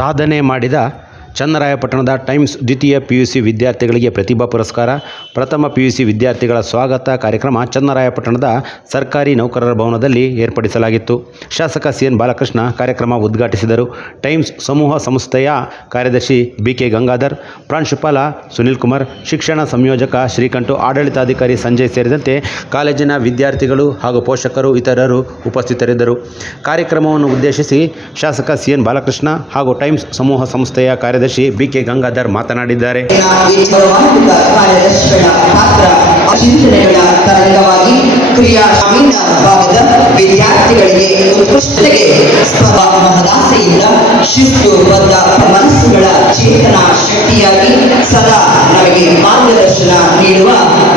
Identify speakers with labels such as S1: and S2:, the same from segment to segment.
S1: ಸಾಧನೆ ಮಾಡಿದ ಚನ್ನರಾಯಪಟ್ಟಣದ ಟೈಮ್ಸ್ ದ್ವಿತೀಯ ಪಿಯುಸಿ ವಿದ್ಯಾರ್ಥಿಗಳಿಗೆ ಪ್ರತಿಭಾ ಪುರಸ್ಕಾರ, ಪ್ರಥಮ ಪಿಯುಸಿ ವಿದ್ಯಾರ್ಥಿಗಳ ಸ್ವಾಗತ ಕಾರ್ಯಕ್ರಮ ಚನ್ನರಾಯಪಟ್ಟಣದ ಸರ್ಕಾರಿ ನೌಕರರ ಭವನದಲ್ಲಿ ಏರ್ಪಡಿಸಲಾಗಿತ್ತು. ಶಾಸಕ ಸಿ ಎನ್ ಬಾಲಕೃಷ್ಣ ಕಾರ್ಯಕ್ರಮ ಉದ್ಘಾಟಿಸಿದರು. ಟೈಮ್ಸ್ ಸಮೂಹ ಸಂಸ್ಥೆಯ ಕಾರ್ಯದರ್ಶಿ ಬಿ ಕೆ ಗಂಗಾಧರ್, ಪ್ರಾಂಶುಪಾಲ ಸುನಿಲ್ ಕುಮಾರ್, ಶಿಕ್ಷಣ ಸಂಯೋಜಕ ಶ್ರೀಕಂಠು, ಆಡಳಿತಾಧಿಕಾರಿ ಸಂಜಯ್ ಸೇರಿದಂತೆ ಕಾಲೇಜಿನ ವಿದ್ಯಾರ್ಥಿಗಳು ಹಾಗೂ ಪೋಷಕರು ಇತರರು ಉಪಸ್ಥಿತರಿದ್ದರು. ಕಾರ್ಯಕ್ರಮವನ್ನು ಉದ್ದೇಶಿಸಿ ಶಾಸಕ ಸಿ ಎನ್ ಬಾಲಕೃಷ್ಣ ಹಾಗೂ ಟೈಮ್ಸ್ ಸಮೂಹ ಸಂಸ್ಥೆಯ ಕಾರ್ಯದರ್ಶಿ ಬಿ ಕೆ ಗಂಗಾಧರ್ ಮಾತನಾಡಿದ್ದಾರೆ.
S2: ವಿದ್ಯಾರ್ಥಿಗಳಿಗೆ ಮಹದಾಸೆಯಿಂದ ಶಿಸ್ತುಬದ್ಧ ಮನಸ್ಸುಗಳ ಚೇತನ ಶಕ್ತಿಯಾಗಿ ಸದಾ ನಮಗೆ ಮಾರ್ಗದರ್ಶನ ನೀಡುವ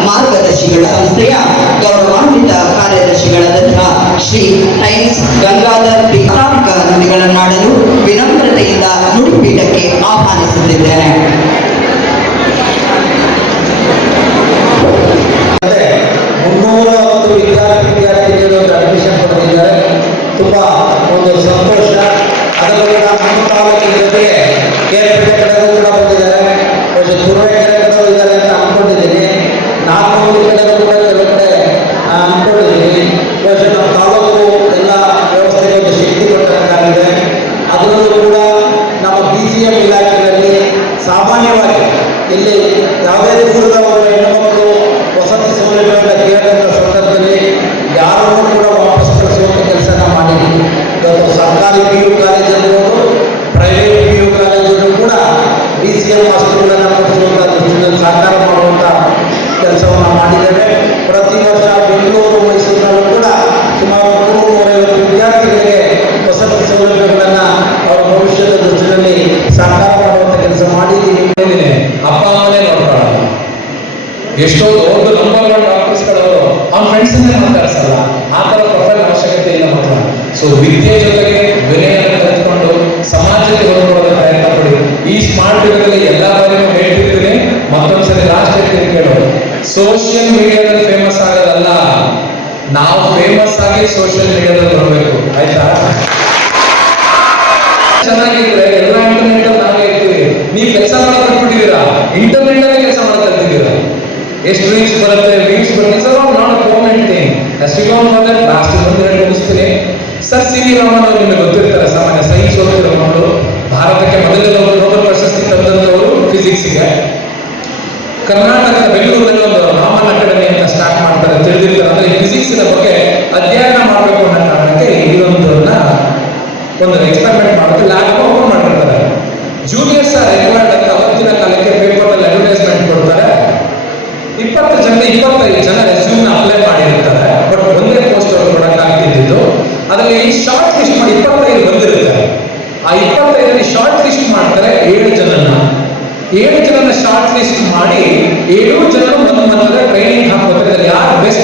S2: ಮಾರ್ಗದರ್ಶಿಗಳ ಸಂಸ್ಥೆಯ ಗೌರವಾನ್ವಿತ ಕಾರ್ಯದರ್ಶಿಗಳಾದಂತಹ ಶ್ರೀ ಟೈಮ್ಸ್ ಗಂಗಾಧರ್ ನುಡಿಪೀಠಕ್ಕೆ
S3: ಮತ್ತೆ ಮುನ್ನೂರ ವಿದ್ಯಾರ್ಥಿ ವಿದ್ಯಾರ್ಥಿನಿಯರು ಅಡ್ಮಿಷನ್ ಪಡೆದಿದ್ದಾರೆ ತುಂಬ ಒಂದು ಸಂತೋಷ. ಅದರಲ್ಲೂ ಕೂಡ ನಮ್ಮ ತಾಲೂಕಿನ ಜೊತೆಗೆ ಕೇರಳ ಕಡೆ ಕೂಡ ಬಂದಿದ್ದಾರೆ. ತುರುವೇಕೆರೆ ಕಡೆ ಇದ್ದಾರೆ ಸಾಮಾನ್ಯವಾಗಿ ಇಲ್ಲಿ ಯಾವುದೇ ದೂರದ ಒಂದು ಹೆಣ್ಣುಮಕ್ಕಳು ವಸತಿ ಸೌಲಭ್ಯಗಳ ಕೇಳಿದಂಥ ಸಂದರ್ಭದಲ್ಲಿ ಯಾರನ್ನೂ ಕೂಡ ವಾಪಸ್ ಕಳಿಸುವಂಥ ಕೆಲಸನ ಮಾಡಿದ್ದೀವಿ ಇವತ್ತು ಸರ್ಕಾರಿ ಪಿ ಯು ಕಾಲೇಜಲ್ಲಿರ್ಬೋದು ಪ್ರೈವೇಟ್ ಪಿ ಯು ಕಾಲೇಜಲ್ಲೂ ಕೂಡ ಬಿ ಸಿ ಎಂ ವಸ್ತುಗಳನ್ನು ಕೊಡಿಸುವಂಥ ದೃಷ್ಟಿಯಲ್ಲಿ ಸಹಕಾರ ಮಾಡುವಂಥ ಕೆಲಸವನ್ನು ಮಾಡಿದ್ದೇವೆ. ಪ್ರತಿ ವರ್ಷ ಬೆಂಗಳೂರು ಮೈಸೂರಿನಲ್ಲೂ ಕೂಡ ಸುಮಾರು ನೂರು ನೂರೈವತ್ತು ವಿದ್ಯಾರ್ಥಿಗಳಿಗೆ ವಸತಿ ಸೌಲಭ್ಯಗಳನ್ನು ಅವರ ಭವಿಷ್ಯದ ದೃಷ್ಟಿಯಲ್ಲಿ ಸಹಕಾರ ಮಾಡುವಂಥ ಕೆಲಸ ಮಾಡಿದ್ದೀವಿ
S4: ನೋಡಿದ್ದೀನಿ ಅಪ್ಪ ಅಮ್ಮನೇ ನೋಡ್ಕೊಳ್ಳಲ್ಲ ಎಷ್ಟೋ ದೊಡ್ಡ ನಂಬರ್ ಒನ್ ಡಾಕ್ಟರ್ಸ್ಗಳವರು ಅವ್ನ ಫ್ರೆಂಡ್ಸನ್ನೇ ಮಾತಾಡ್ಸಲ್ಲ. ಆ ಥರ ಪ್ರೊಫೈಲ್ ಅವಶ್ಯಕತೆ ಇಲ್ಲ ಮಕ್ಕಳ ಸೊ ವಿದ್ಯೆ ಜೊತೆಗೆ ಬೆಲೆಯನ್ನು ಕಲಿತ್ಕೊಂಡು ಸಮಾಜಕ್ಕೆ ಹೊರಬರೋದ ಪ್ರಯತ್ನ ಪಡಿ. ಈ ಸ್ಮಾರ್ಟ್ ಯುಗದಲ್ಲಿ ಎಲ್ಲ ಬಾರಿನೂ ಹೇಳ್ತಿರ್ತೀನಿ ಮತ್ತೊಂದ್ಸರಿ ಲಾಸ್ಟ್ ಹೇಳ್ತೀನಿ ಕೇಳೋದು ಸೋಷಿಯಲ್ ಮೀಡಿಯಾದಲ್ಲಿ ಫೇಮಸ್ ಆಗೋದಲ್ಲ. ನಾವು ಫೇಮಸ್ ಆಗಿ ಸೋಷಿಯಲ್ ಮೀಡಿಯಾದಲ್ಲಿ ಬರಬೇಕು. ಆಯ್ತಾ? ಚೆನ್ನಾಗಿದ್ರೆ ಎಲ್ಲ ಇಂಟರ್ನೆಟ್ ನಾವೇ ಇರ್ತೀವಿ. ನೀವು ಕೆಲಸ ಮಾಡ್ಬಿಟ್ಟಿದ್ದೀರಾ ಇಂಟರ್ನೆಟ್ ಅಲ್ಲಿ ಕೆಲಸ ಮಾಡೋದು ಕಲ್ತಿದ್ದೀರಾ ಎಷ್ಟು ಬರುತ್ತೆ ರೀಚ್ ಬರುತ್ತೆ. ಸರ್ ಅವ್ರು ನಾನು ಫೋನ್ ಥಿಂಗ್ ಶ್ರೀರಾಮ್ ಬಂದ್ರೆ ಲಾಸ್ಟ್ ಬಂದ್ರೆ ಮುಗಿಸ್ತೀನಿ. ಸರ್ ಸಿ ವಿ ರಾಮನ್ ಅವರು ನಿಮಗೆ ಗೊತ್ತಿರ್ತಾರೆ, ಸಾಮಾನ್ಯ ಸೈನ್ಸ್ ಓದಿರೋ ಭಾರತಕ್ಕೆ ಮೊದಲನೇ ನೋಬೆಲ್ ಪ್ರಶಸ್ತಿ ತಂದಂತವರು ಫಿಸಿಕ್ಸ್ಗೆ ಕರ್ನಾಟಕದ ಬೆಂಗಳೂರಲ್ಲಿ ಒಂದು ರಾಮನ್ ಅಕಾಡೆಮಿ ಅಂತ ಸ್ಟಾರ್ಟ್ ಮಾಡ್ತಾರೆ ತಿಳಿದಿರ್ತಾರೆ. ಅಂದ್ರೆ ಫಿಸಿಕ್ಸ್ ಬಗ್ಗೆ ಅಧ್ಯಯನ ಮಾಡಬೇಕು ಅನ್ನೋ ಕಾರಣಕ್ಕೆ ಇದೊಂದನ್ನ ಒಂದು ಎಕ್ಸ್ಪೆರಿಮೆಂಟ್ ಮಾಡೋದು ಲ್ಯಾಬ್ ಏಳು ಜನರನ್ನ ಶಾರ್ಟ್ ಲಿಸ್ಟ್ ಮಾಡಿ ಏಳು ಜನರು ನಮ್ಮ ಟ್ರೈನಿಂಗ್ ಹಾಕೋದ್ರಲ್ಲಿ ಯಾರು ಬೆಸ್ಟ್